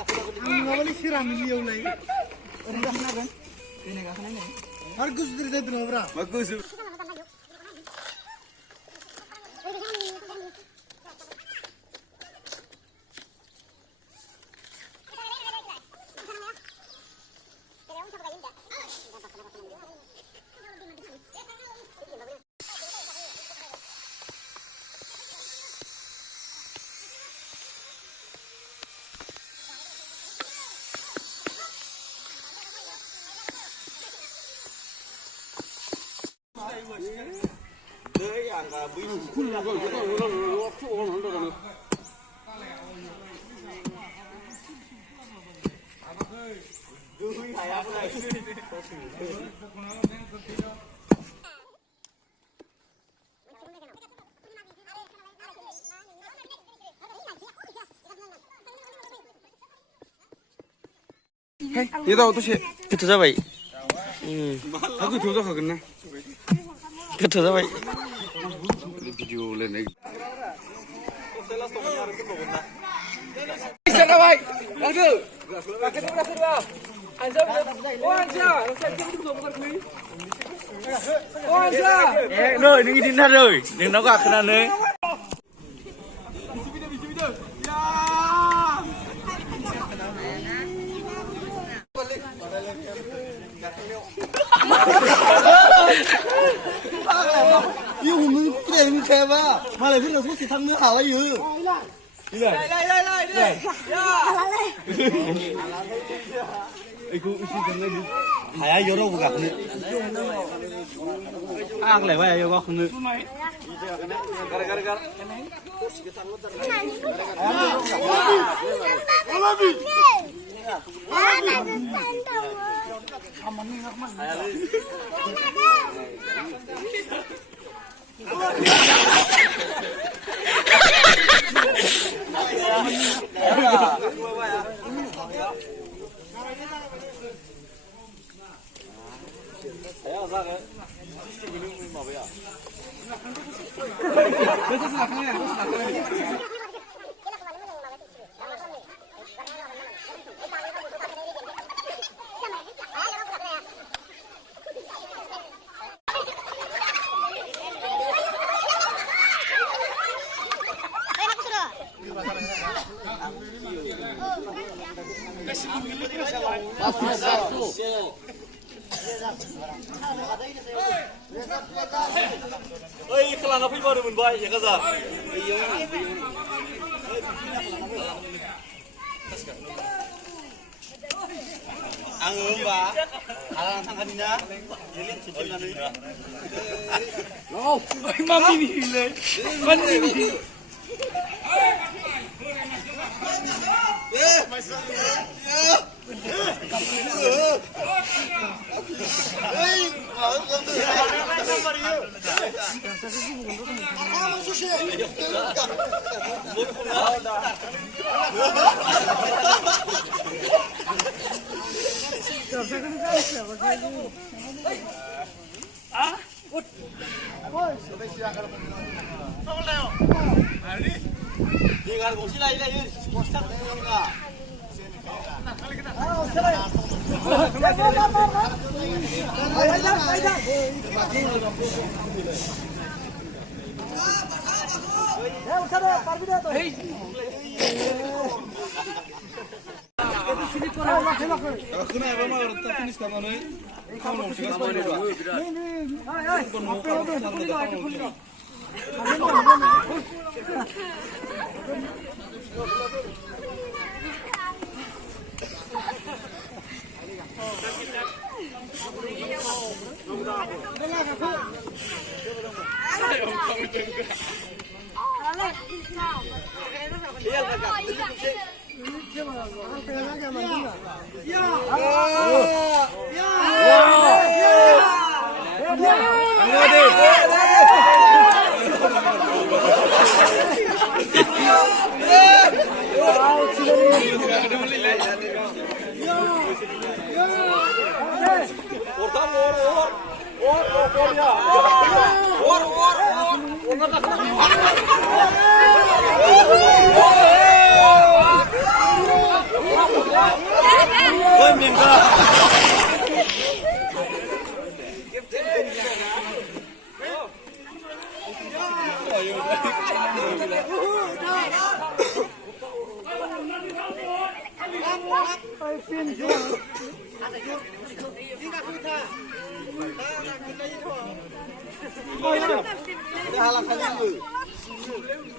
Nggak siram miliau lagi. Rendah kan? Ini nggak kena ini. Harus dari itu berapa? Bagus. Hey, 얘다 어떠시? 그쵸 잡아이. 나도 조작하겠네. 그쵸 잡아이. 비디오 내내. Sarawai, lagu. Pakai tu berapa dia? Anjam, oh anjam, saya tu betul bukan kui. Oh anjam. Rồi, đừng đi ra rồi, đừng nó gạt cái này. Yêu mình cái này mình kẹp à? Mà lại vẫn là thuốc xịt thăng nữa hảo ấy chứ? Đây. Hãy vô đâu gặp nữa. Ăn lại vậy vô không nữa. Ơi, cái làng nó phải vào được mình bay, vậy cái gì? Ang ba? Alang thang kanina. Yelin susun na ni. Oh, mami ni le. Mami ni. Dia kalau sila ini kosong ni.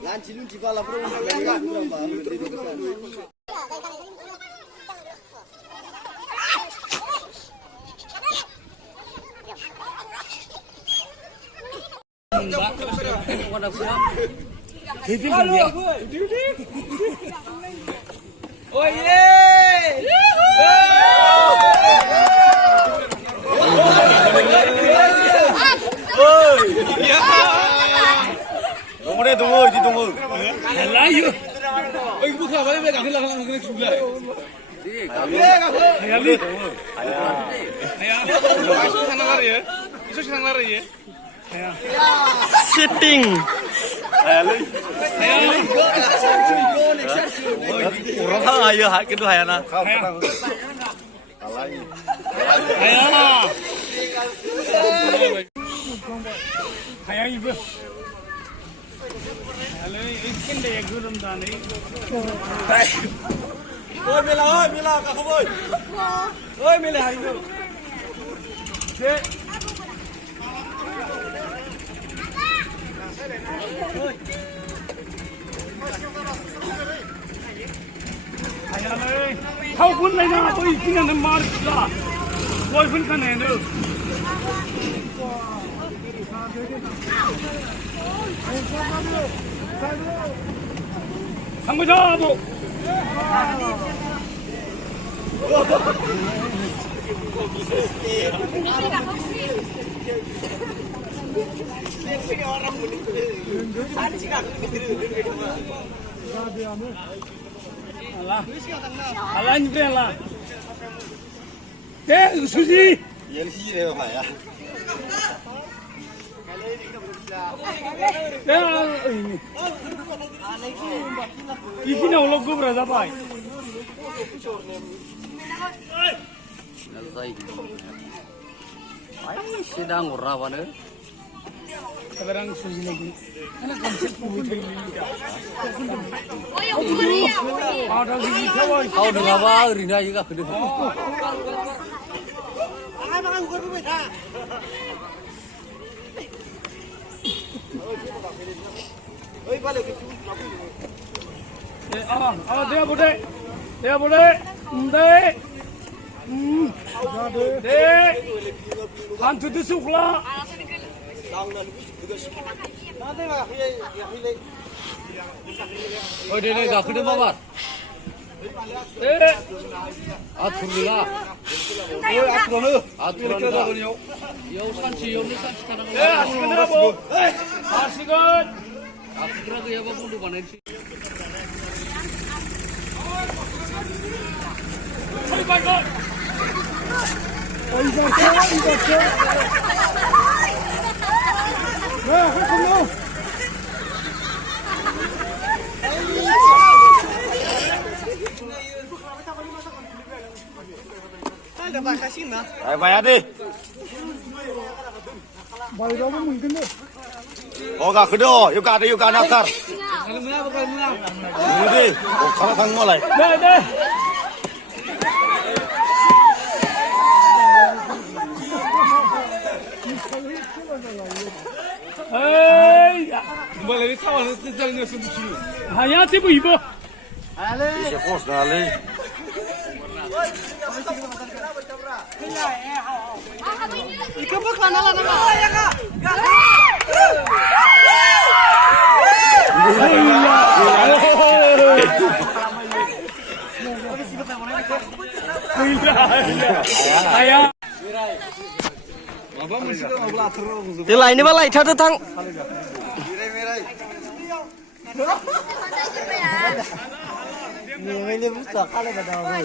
Lanci lunci pala bro, enggak kurang banget di depan. Oh yeah! Tunggu. Layu. Oh, ibu kenapa dia enggak kenal sama kena sebelah? Hayali. Isu senang lari ya. Sitting. Hayali. Orang ayo gitu hayana. Hayang ibu. Halo, ikan deh gurum dani. Oi Mila, kakak boy. Oi Mila hari ini. Hayali. Kau pun lain apa ikan yang marah lah. Kau pun kan ada. Kamu jawab. Allah ni bela. Susi. Yang sih deh Pak ya. Ini. Ini nak ulok gua berada pai. Sedang urawan eh. Sekarang Susi lagi. Mana konsep pun ini. Ada gigi cawai. Kau dengar apa? Rina juga kedua. Makan gua dulu dah. Oi balik ke sini. Dia boleh. Dek. Dek. Hantu tu sukla. Oh dia gak kedua babat. Dek. Aturlah. Aturlah. Ya usan sih, ni san sekarang. Asyikkan apa? Asyikkan. Aku kira dia apa pun di mana sih. Baiklah. Ada bahasa Cina. Ayo bayar deh. Bayar apa mungkin deh. Oh gak kedua, yuk nakar. Ini, kalau kamu mulai. Dek. Hei, boleh tahu tentang sesuatu. Hanya tipu ibu. Bisa pos dali. Ikaw ba kanala na ba? Ayah. Tila ini malah itu tang. Ini buka kali dah.